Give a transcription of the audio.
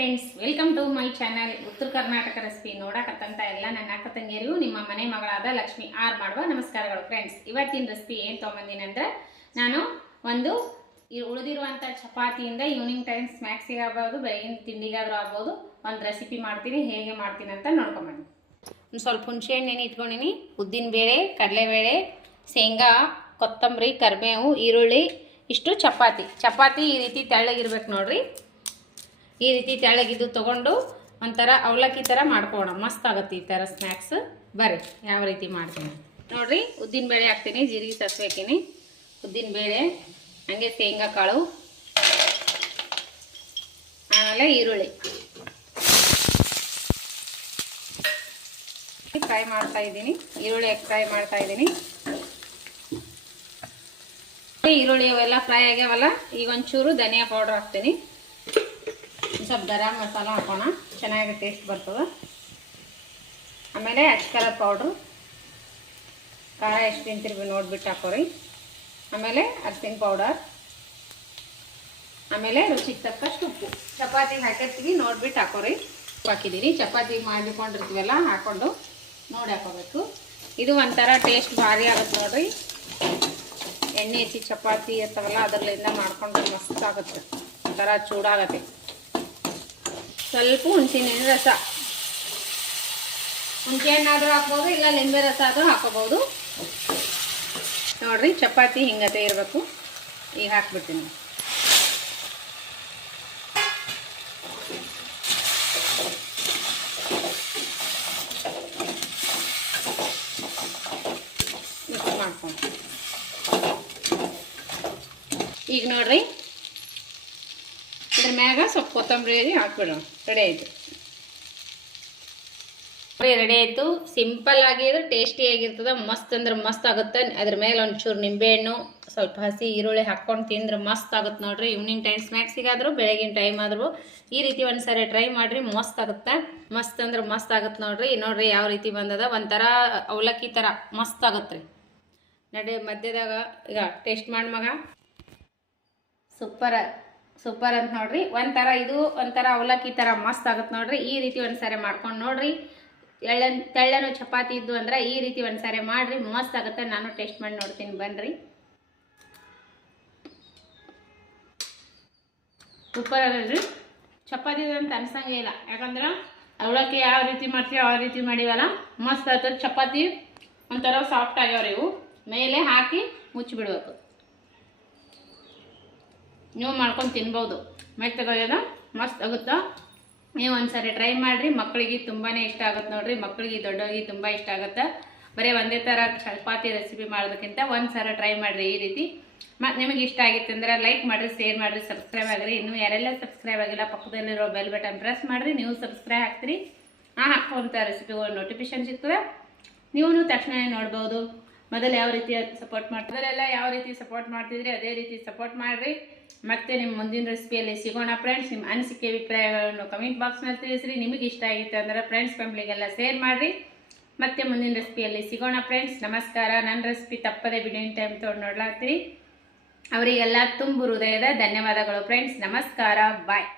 Friends, welcome to my channel Uttara Karnataka recipe. ನೋಡಕತ್ತಂತ ಎಲ್ಲ ನನ್ನ ಅಕ್ಕ ತಂಗಿಯರಿಗೂ ನಿಮ್ಮ ಮನೆ ಮಗಳಾದ ಲಕ್ಷ್ಮಿ ಆರ್ ಮಾಡುವ ನಮಸ್ಕಾರಗಳು. ಫ್ರೆಂಡ್ಸ್, ಇವತ್ತಿನ ರೆಸಿಪಿ ಏನು ತೊಗೊಂಬಂದಿನಿ ಅಂದ್ರೆ, ನಾನು ಒಂದು ಉಳಿದಿರುವಂಥ ಚಪಾತಿಯಿಂದ ಈವ್ನಿಂಗ್ ಟೈಮ್ ಸ್ನ್ಯಾಕ್ಸಿಗೆ ಆಗ್ಬೋದು, ಬೆಳಗಿನ ತಿಂಡಿಗಾದರೂ ಆಗ್ಬೋದು, ಒಂದು ರೆಸಿಪಿ ಮಾಡ್ತೀನಿ. ಹೇಗೆ ಮಾಡ್ತೀನಿ ಅಂತ ನೋಡ್ಕೊಂಬನ್ನಿ. ಒಂದು ಸ್ವಲ್ಪ ಹುಣಸೆ ಹಣ್ಣು ಇಟ್ಕೊಂಡಿನಿ, ಉದ್ದಿನಬೇಳೆ, ಕಡಲೆಬೇಳೆ, ಶೇಂಗಾ, ಕೊತ್ತಂಬರಿ, ಕರಿಬೇವು, ಈರುಳ್ಳಿ, ಇಷ್ಟು ಚಪಾತಿ ಈ ರೀತಿ ತೆಳ್ಳಗಿರ್ಬೇಕು ನೋಡ್ರಿ. ಈ ರೀತಿ ತೆಳ್ಳಗಿದ್ದು ತೊಗೊಂಡು ಒಂಥರ ಅವಲಕ್ಕಿ ಥರ ಮಾಡ್ಕೋಣ. ಮಸ್ತ್ ಆಗುತ್ತೆ ಈ ಥರ ಸ್ನ್ಯಾಕ್ಸ್. ಬರ್ರಿ ಯಾವ ರೀತಿ ಮಾಡ್ತೀನಿ ನೋಡ್ರಿ. ಉದ್ದಿನಬೇಳೆ ಹಾಕ್ತೀನಿ, ಜೀರಿಗೆ ಸಾಸಿವೆ ಹಾಕೀನಿ, ಉದ್ದಿನಬೇಳೆ, ಹಾಗೆ ಶೇಂಗಾ ಕಾಳು, ಆಮೇಲೆ ಈರುಳ್ಳಿ ಫ್ರೈ ಮಾಡ್ತಾ ಇದ್ದೀನಿ. ಈರುಳ್ಳಿ ಫ್ರೈ ಮಾಡ್ತಾ ಇದ್ದೀನಿ. ಈರುಳ್ಳಿ ಅವೆಲ್ಲ ಫ್ರೈ ಆಗ್ಯಾವಲ್ಲ, ಈಗ ಒಂಚೂರು ಧನಿಯಾ ಪೌಡರ್ ಹಾಕ್ತೀನಿ. ಸ್ವಲ್ಪ ಗರಂ ಮಸಾಲ ಹಾಕೋಣ, ಚೆನ್ನಾಗಿ ಟೇಸ್ಟ್ ಬರ್ತದೆ. ಆಮೇಲೆ ಅಚ್ಕಾರದ ಪೌಡ್ರು, ಖಾರ ಎಷ್ಟು ತಿಂತಿರ್ವಿ ನೋಡ್ಬಿಟ್ಟು ಹಾಕೋರಿ. ಆಮೇಲೆ ಅರ್ಶಿನ ಪೌಡರ್, ಆಮೇಲೆ ರುಚಿಗೆ ತಕ್ಕಷ್ಟು ಉಪ್ಪು. ಚಪಾತಿಗೆ ಹಾಕಿರ್ತೀವಿ ನೋಡ್ಬಿಟ್ಟು ಹಾಕೋರಿ. ಹಾಕಿದ್ದೀನಿ, ಚಪಾತಿ ಮಾಡಿಕೊಂಡಿರ್ತೀವಲ್ಲ ಹಾಕ್ಕೊಂಡು ನೋಡಿ ಹಾಕೋಬೇಕು. ಇದು ಒಂಥರ ಟೇಸ್ಟ್ ಭಾರಿ ಆಗುತ್ತೆ ನೋಡ್ರಿ. ಎಣ್ಣೆ ಹೆಚ್ಚಿ ಚಪಾತಿ ಇರ್ತಾವಲ್ಲ ಅದರಲ್ಲಿಂದ ಮಾಡ್ಕೊಂಡ್ರೆ ಮಸ್ತ್ ಆಗುತ್ತೆ, ಒಂಥರ ಚೂಡಾಗತ್ತೆ. ಸ್ವಲ್ಪ ಹುಣಸೆಹಣ್ಣಿನ ರಸ, ಹುಣಸೆ ಹಣ್ಣಾದರೂ ಹಾಕ್ಬೋದು, ಇಲ್ಲ ಲಿಂಬೆ ರಸ ಆದರೂ ಹಾಕೋಬಹುದು ನೋಡ್ರಿ. ಚಪಾತಿ ಹಿಂಗತೆ ಇರಬೇಕು. ಈಗ ಹಾಕ್ಬಿಡ್ತೀನಿ. ಮಿಕ್ಸ್ ಮಾಡ್ಕೊಂಡು ಈಗ ನೋಡ್ರಿ, ಇದ್ರ ಮ್ಯಾಗ ಸ್ವಲ್ಪ ಕೊತ್ತಂಬರಿ ಹಾಕ್ಬಿಡೋಣ. ರೆಡಿ ಆಯಿತು. ರೆಡಿ ಆಯಿತು. ಸಿಂಪಲ್ ಆಗಿದ್ರೆ ಟೇಸ್ಟಿಯಾಗಿರ್ತದೆ, ಮಸ್ತ್ ಅಂದ್ರೆ ಮಸ್ತ್ ಆಗುತ್ತೆ. ಅದ್ರ ಮೇಲೆ ಒಂಚೂರು ನಿಂಬೆಹಣ್ಣು, ಸ್ವಲ್ಪ ಹಸಿ ಈರುಳ್ಳಿ ಹಾಕ್ಕೊಂಡು ತಿಂದ್ರೆ ಮಸ್ತ್ ಆಗುತ್ತೆ ನೋಡ್ರಿ. ಈವ್ನಿಂಗ್ ಟೈಮ್ ಸ್ನ್ಯಾಕ್ಸಿಗಾದರೂ ಬೆಳಗಿನ ಟೈಮ್ ಆದರೂ ಈ ರೀತಿ ಒಂದ್ಸರಿ ಟ್ರೈ ಮಾಡಿರಿ, ಮಸ್ತ್ ಆಗುತ್ತೆ. ಮಸ್ತ್ ಅಂದ್ರೆ ಮಸ್ತ್ ಆಗುತ್ತೆ ನೋಡ್ರಿ. ನೋಡ್ರಿ ಯಾವ ರೀತಿ ಬಂದದ, ಒಂಥರ ಅವಲಕ್ಕಿ ಥರ ಮಸ್ತ್ ಆಗುತ್ತೆ ರೀ. ನಡಿ ಮಧ್ಯದಾಗ ಈಗ ಟೇಸ್ಟ್ ಮಾಡಿ ಮಗ. ಸೂಪರ್ ಅಂತ ನೋಡ್ರಿ. ಇದು ಒಂಥರ ಅವಲಕ್ಕಿ ಥರ ಮಸ್ತ್ ಆಗುತ್ತೆ ನೋಡ್ರಿ. ಈ ರೀತಿ ಒಂದ್ಸರಿ ಮಾಡ್ಕೊಂಡು ನೋಡ್ರಿ. ತೆಳ್ಳನು ಚಪಾತಿ ಇದ್ದು ಅಂದ್ರೆ ಈ ರೀತಿ ಒಂದ್ಸರಿ ಮಾಡ್ರಿ, ಮಸ್ತ್ ಆಗುತ್ತೆ. ನಾನು ಟೇಸ್ಟ್ ಮಾಡಿ ನೋಡ್ತೀನಿ, ಬನ್ರಿ. ಸೂಪರ್ ಆಗಲ್ರಿ. ಚಪಾತಿ ಅಂತ ಅನ್ಸಂಗೇ ಇಲ್ಲ, ಯಾಕಂದ್ರೆ ಅವಲಕ್ಕಿ ಯಾವ ರೀತಿ ಮಾಡ್ತೀವಿ ಆ ರೀತಿ ಮಾಡಿವಲ್ಲ, ಮಸ್ತ್ ಆಗ್ತದೆ. ಚಪಾತಿ ಒಂಥರ ಸಾಫ್ಟ್ ಆಗ್ಯಾವ್ರಿ. ಇವು ಮೇಲೆ ಹಾಕಿ ಮುಚ್ಚಿಬಿಡ್ಬೇಕು. ನೀವು ಮಾಡ್ಕೊಂಡು ತಿನ್ಬೋದು. ಮೆತ್ತಗಾಗ್ಯದ, ಮಸ್ತ್ ಆಗುತ್ತಾ. ನೀವು ಒಂದ್ಸರಿ ಟ್ರೈ ಮಾಡಿರಿ. ಮಕ್ಕಳಿಗೆ ತುಂಬಾ ಇಷ್ಟ ಆಗುತ್ತೆ ನೋಡ್ರಿ. ಮಕ್ಕಳಿಗೆ ದೊಡ್ಡವರಿಗೆ ತುಂಬ ಇಷ್ಟ ಆಗುತ್ತೆ. ಬರೀ ಒಂದೇ ಥರ ಚಪಾತಿ ರೆಸಿಪಿ ಮಾಡೋದಕ್ಕಿಂತ ಒಂದ್ಸರಿ ಟ್ರೈ ಮಾಡಿರಿ ಈ ರೀತಿ. ಮತ್ತು ನಿಮಗೆ ಇಷ್ಟ ಆಗಿತ್ತು ಅಂದರೆ ಲೈಕ್ ಮಾಡಿರಿ, ಶೇರ್ ಮಾಡಿರಿ, ಸಬ್ಸ್ಕ್ರೈಬ್ ಆಗಿರಿ. ಇನ್ನೂ ಯಾರೆಲ್ಲ ಸಬ್ಸ್ಕ್ರೈಬ್ ಆಗಿಲ್ಲ ಪಕ್ಕದಲ್ಲಿರೋ ಬೆಲ್ ಬಟನ್ ಪ್ರೆಸ್ ಮಾಡಿರಿ. ನೀವು ಸಬ್ಸ್ಕ್ರೈಬ್ ಆಗ್ತೀರಿ, ಹಾಕುವಂಥ ರೆಸಿಪಿಗಳು ನೋಟಿಫಿಕೇಶನ್ ಸಿಗ್ತದೆ. ನೀವು ತಕ್ಷಣ ನೋಡ್ಬೋದು. ಮೊದಲು ಯಾವ ರೀತಿ ಸಪೋರ್ಟ್ ಮೊದಲೆಲ್ಲ ಯಾವ ರೀತಿ ಸಪೋರ್ಟ್ ಮಾಡ್ತಿದ್ರಿ ಅದೇ ರೀತಿ ಸಪೋರ್ಟ್ ಮಾಡಿರಿ. ಮತ್ತೆ ನಿಮ್ಮ ಮುಂದಿನ ರೆಸಿಪಿಯಲ್ಲಿ ಸಿಗೋಣ ಫ್ರೆಂಡ್ಸ್. ನಿಮ್ಮ ಅನಿಸಿಕೆ ಅಭಿಪ್ರಾಯಗಳನ್ನು ಕಮೆಂಟ್ ಬಾಕ್ಸ್ನಲ್ಲಿ ತಿಳಿಸ್ರಿ. ನಿಮಗೆ ಇಷ್ಟ ಆಗಿತ್ತು ಅಂದರೆ ಫ್ರೆಂಡ್ಸ್ ಫ್ಯಾಮಿಲಿಗೆಲ್ಲ ಶೇರ್ ಮಾಡಿರಿ. ಮತ್ತೆ ಮುಂದಿನ ರೆಸಿಪಿಯಲ್ಲಿ ಸಿಗೋಣ ಫ್ರೆಂಡ್ಸ್. ನಮಸ್ಕಾರ. ನನ್ನ ರೆಸಿಪಿ ತಪ್ಪದೆ ಬಿಡುವಿನ ಟೈಮ್ ತೊಗೊಂಡು ನೋಡ್ಲಾಗ್ತೀರಿ. ಅವರಿಗೆಲ್ಲ ತುಂಬು ಹೃದಯದ ಧನ್ಯವಾದಗಳು ಫ್ರೆಂಡ್ಸ್. ನಮಸ್ಕಾರ, ಬಾಯ್.